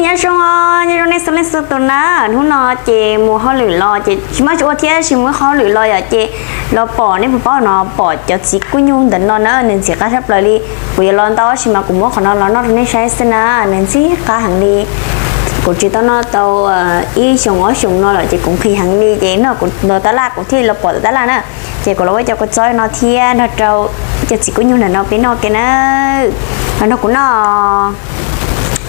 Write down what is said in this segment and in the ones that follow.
nhá xong như trong này xong lên tuần na hôm nọ chị mua họ lử lo chị mới chỗ thế chị mới họ lử lo giờ chị lo bỏ nên bỏ nó bỏ cho chị cũng nhung đến nó nữa nên chị cá sắp lại đi bây giờ tao chị mà cũng muốn họ nó nên sai xin à nên chị cá hàng đi cũng chỉ tao ý xong nó là chị cũng khi hàng đi chị nó cũng nó ta là cũng thi là bỏ ta là nè chị cũng nói cho con chơi nó thiên nó trâu cho chị cũng nhung là nó bên nó cái nó cũng nó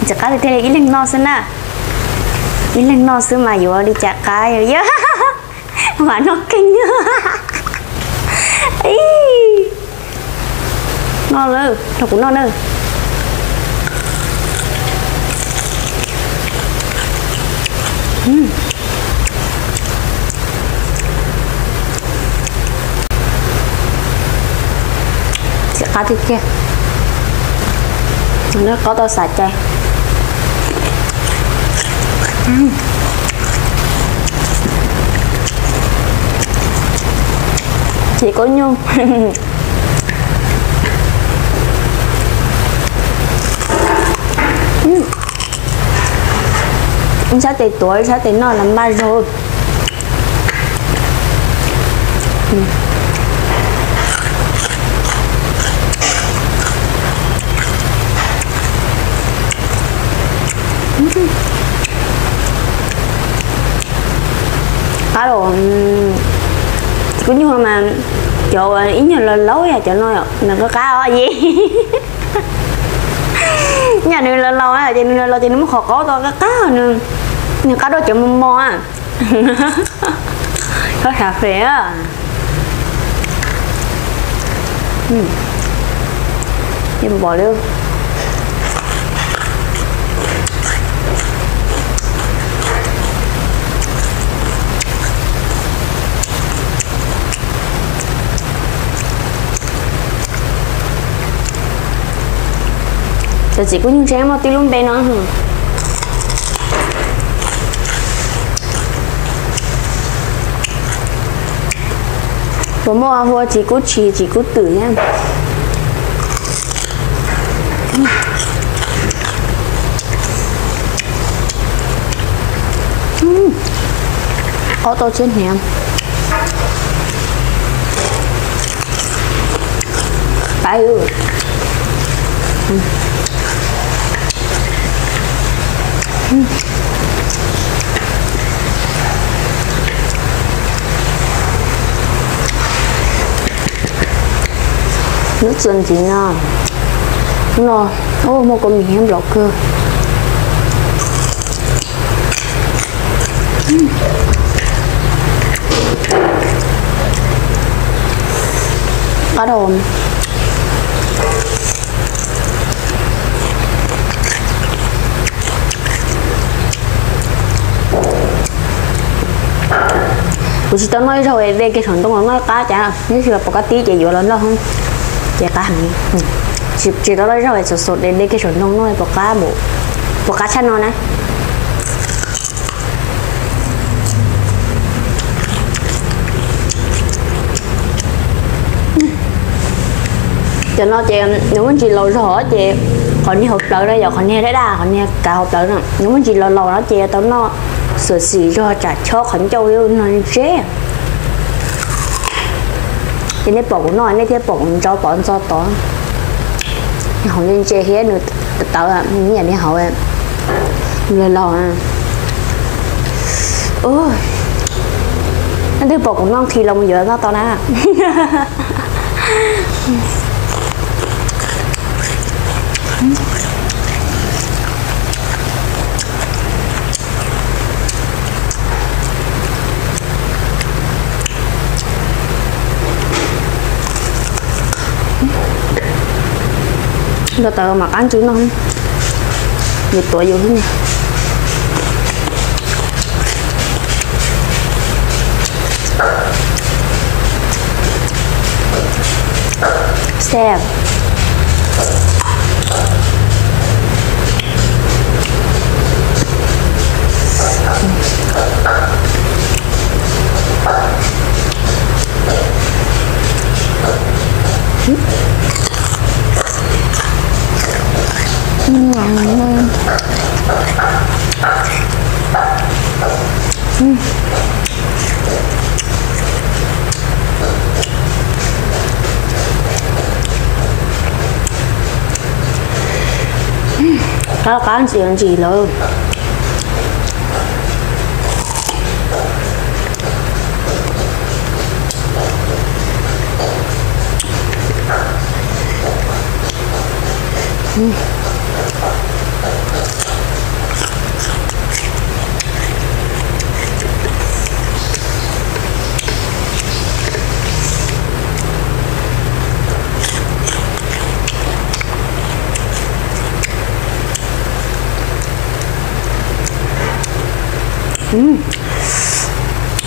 chả cá thì thế ý lên no xin à ý lên no xưa mà vừa đi chả cá rồi chứ mà nó kinh ý no nữa nó cũng no nữa chả cá thì kia nó có tao xả chay chỉ có nhung sao tới tuổi sao tới nó làm ba rồi cá đồ cũng như mà chỗ ý như là lối à chỗ nói đừng có cá ở gì nhà này là lâu á chị nên là chị nó khó có to cá nữa nhưng cá đó chỗ mò à có cà phê á nhưng bỏ luôn chỉ có những trẻ mà tiêu luôn bé nó bố mua hoa chỉ có tử nha có tô trên hẻm phải ư nước dần gì nào nó một con mì em lọc cơ cá đồn chị tao nói rồi về cái phần tao nói cá chả nếu như là có cá tí chị vừa lớn đâu không chị cá hàng chị tao nói rồi sốt đến cái phần tao nói có cá chăn nó này cho nó chị nếu mà chị lâu rồi chị còn đi hộp lợn đây giờ còn nghe đấy đà còn nghe cả hộp lợn nữa nếu mà chị lâu nó chị tao nó sửa xì cho trả cho khẩn châu yêu nó chế thì nên bỏ của nó nên thế bỏ cho bọn cho to họ nên chế hết nữa tạo à những nhà đi học em lời lò à ôi nên thế bỏ của nó thì lòng giờ nó to nè rồi tao mặc ăn chứ nó không nhiệt tuổi vô thế này xem ngon. có ăn gì luôn.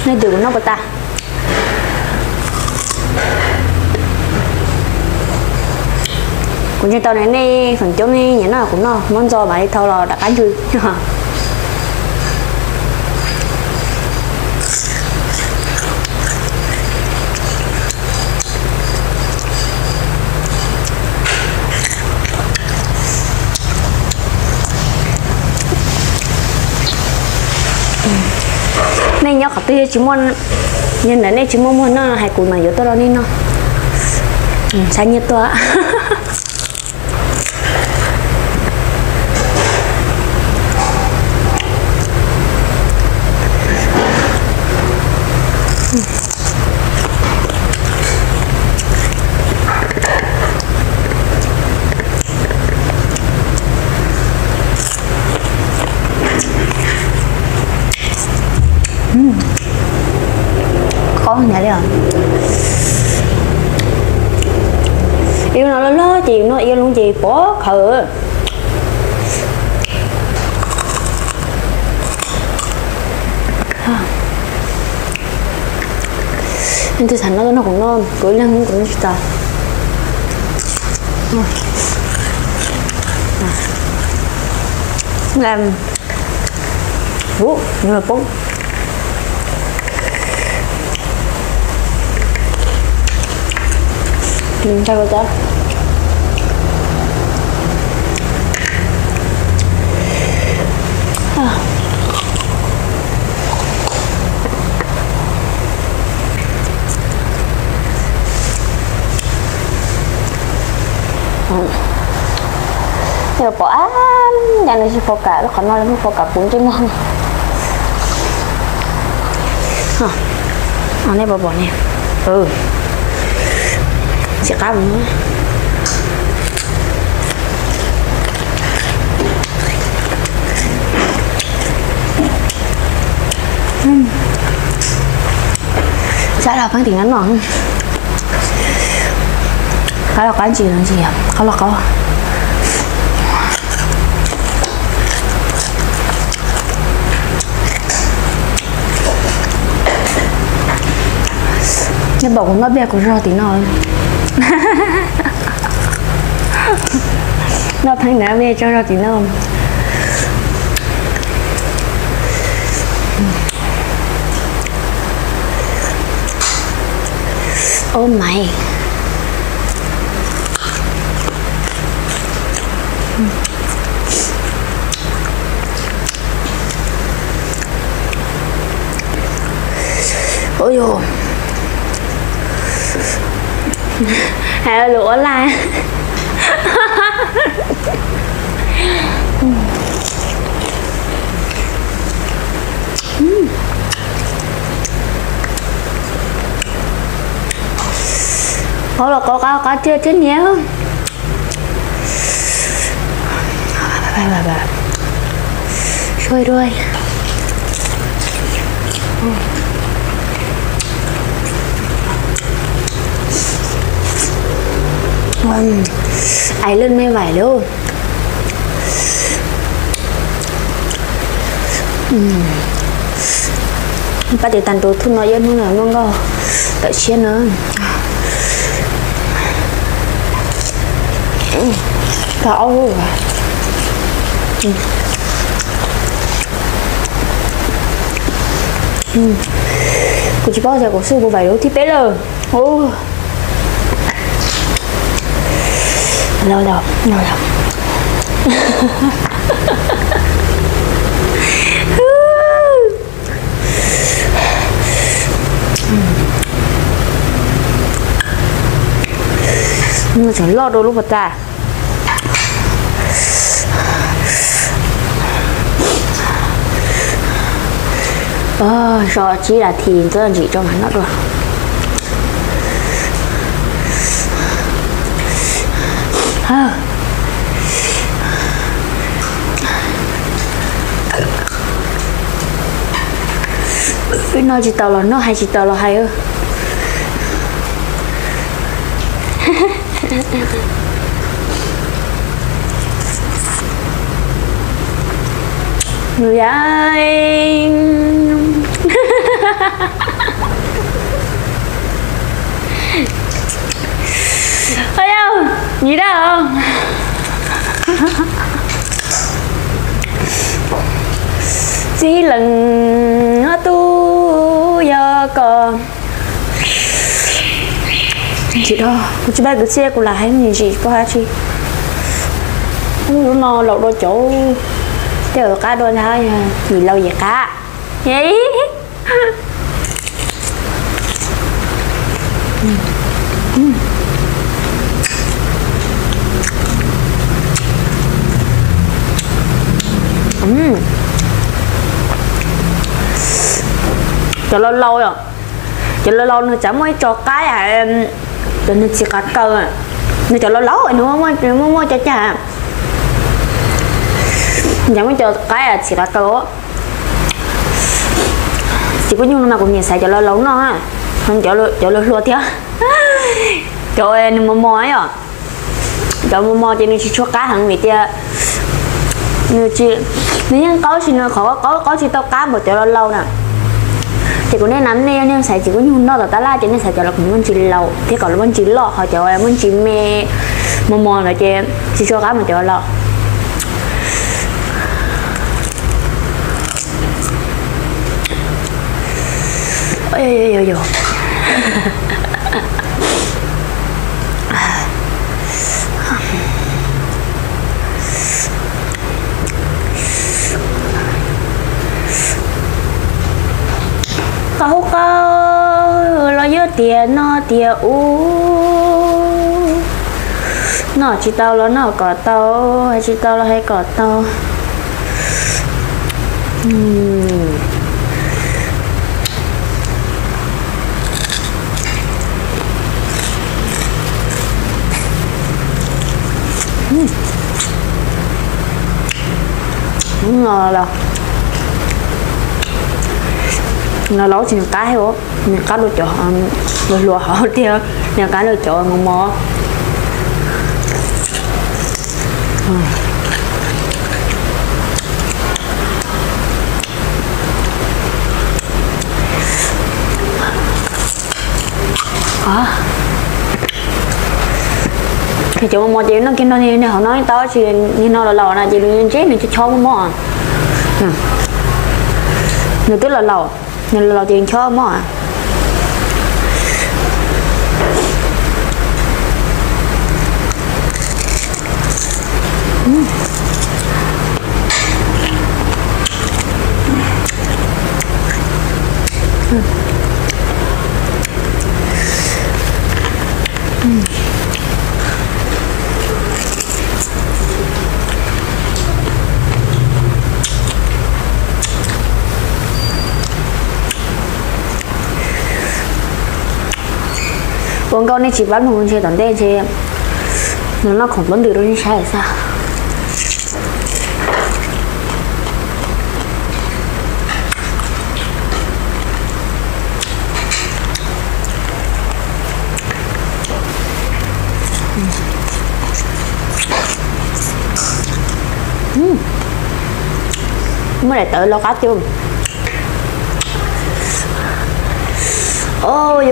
Này được nó ta. Cũng như tao này đi phần chỗ này nhớ nào cũng nó món giò bài thâu lò đã cán chui. Nên nhớ khẩu tiêu chỉ muốn nhân đến đây chỉ muốn nó hay cùi mà yếu tôi lo đi nó sáng như tôi ạ. Khó hơn đấy rồi. Yêu nó lo chịu nó yêu luôn gì bỏ khờ. Nhưng tôi thành nó cũng ngon, cưỡi lưng cũng nó làm vũ nhưng mà bông sao vậy ta? Giờ bỏ nhà này chỉ phô cả, nó còn nói là phô cả cũng trên ngon. Này bỏ nè. Sẽ cá nữa. Sẽ là phán tiếng ngắn ngon. Cá là cá gì là gì à? Cá là cá. Nhưng bảo cũng nó biết cũng rõ tí nào. Nó thấy nãy về cho ra tí nào. Oh my. Ôi dồi. Hay là lụa la. Có là có cá chưa chín nhé. Bà xôi đuôi. Ấy lên mê vải luôn. Bắt để tàn tổ thu nói dân không là ngon go. Đợi chiên nữa. Thảo luôn à. Cô chỉ bao giờ có sư của vải đâu thì bé lờ. Lâu đâu. Nhưng mà chẳng lo đâu lúc vật ta. Rồi chỉ là thì rất là chỉ cho hắn nó rồi. Nó chỉ tao là nó hay chỉ tao là hay ơ. Người ơi. Ôi đâu, gì đó không? Chỉ lần nó tu giờ còn chị đó, chị bay cái xe của là hay gì chị có hả chị? Nó lột đôi chỗ chờ cá đôi thôi, gì lâu vậy cá? Gì? Chờ lâu lâu rồi, chờ lâu lâu nữa chẳng mới cho cái em, cho nên chỉ cá cơ à, nên chờ lâu lâu rồi nữa mới cho chả, chẳng mới cho cái chỉ cá cơ, chỉ có nhung mà cũng nhìn sai chờ lâu lâu nó ha, không chờ lâu lâu thế, chờ em mò ấy à, chờ mò cho nên chỉ cho cá hàng vị tia, như chị, nếu có thì nó có chỉ tao cá một chờ lâu lâu nè. Thì cũng nên nắm nên xài chỉ có nhung nó là ta la cho nên xài cho là cũng muốn chỉ lâu thế còn là muốn chỉ lọ họ cho em muốn chỉ mê mò là cho em chỉ cho cái mà cho lọ ôi câu lo nhớ tiền nó tiền nó chỉ tao là nó có tao hay chỉ tao là hay có tao ngon rồi nó lấu thì cái hay bố những cái đồ chỗ lùa họ theo những cái đồ chỗ mò thì chỗ mò chị nó kia nó như họ nói tao chị như nó là lò này chị đừng chết mình chỉ cho mò người tức là lò nên là tiền cho mò con này chỉ bán một xe tận đây xe nó không vấn được đâu như sai là sao mới lại tự lo cá chưa ôi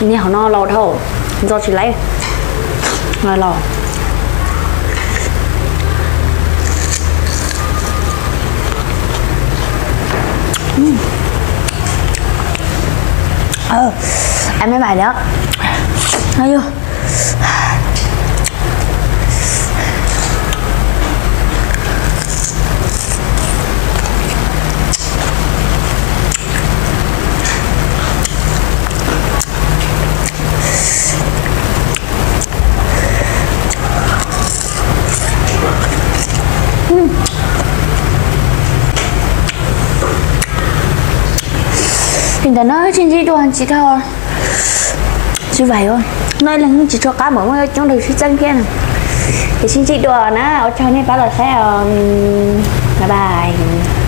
nghe họ no lò thôi do chị lấy ngoài lò em mấy bài đó hay chưa chuyện đó nó trên gì đoàn chỉ thôi chỉ vậy thôi nói là chỉ cho cá mở mới trong đời suy chân kia nè thì xin chị đùa nó ở trong này bảo là sẽ bye bye